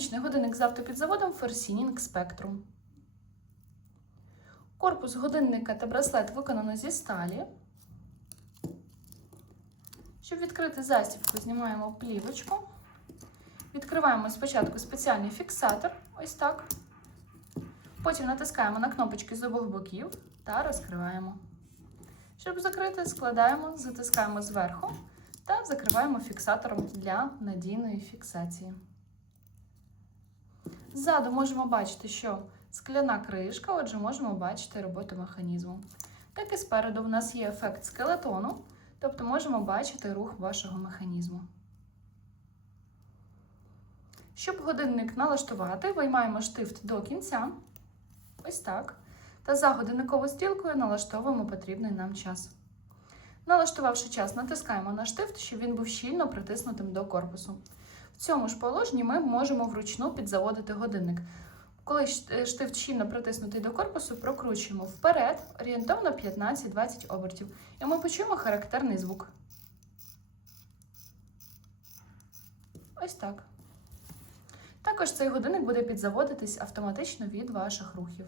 Механічний годинник з автопідзаводом Forsining Spectrum. Корпус годинника та браслет виконано зі сталі. Щоб відкрити застібку, знімаємо плівочку. Відкриваємо спочатку спеціальний фіксатор, ось так. Потім натискаємо на кнопочки з обох боків та розкриваємо. Щоб закрити, складаємо, затискаємо зверху та закриваємо фіксатором для надійної фіксації. Ззаду можемо бачити, що скляна кришка, отже, можемо бачити роботу механізму. Так і спереду в нас є ефект скелетону, тобто можемо бачити рух вашого механізму. Щоб годинник налаштувати, виймаємо штифт до кінця, ось так, та за годинниковою стрілкою налаштовуємо потрібний нам час. Налаштувавши час, натискаємо на штифт, щоб він був щільно притиснутим до корпусу. Цьому ж положенні ми можемо вручну підзаводити годинник. Коли ш- штифт щільно притиснутий до корпусу, прокручуємо вперед орієнтовно 15-20 обертів, і ми почуємо характерний звук. Ось так. Також цей годинник буде підзаводитись автоматично від ваших рухів.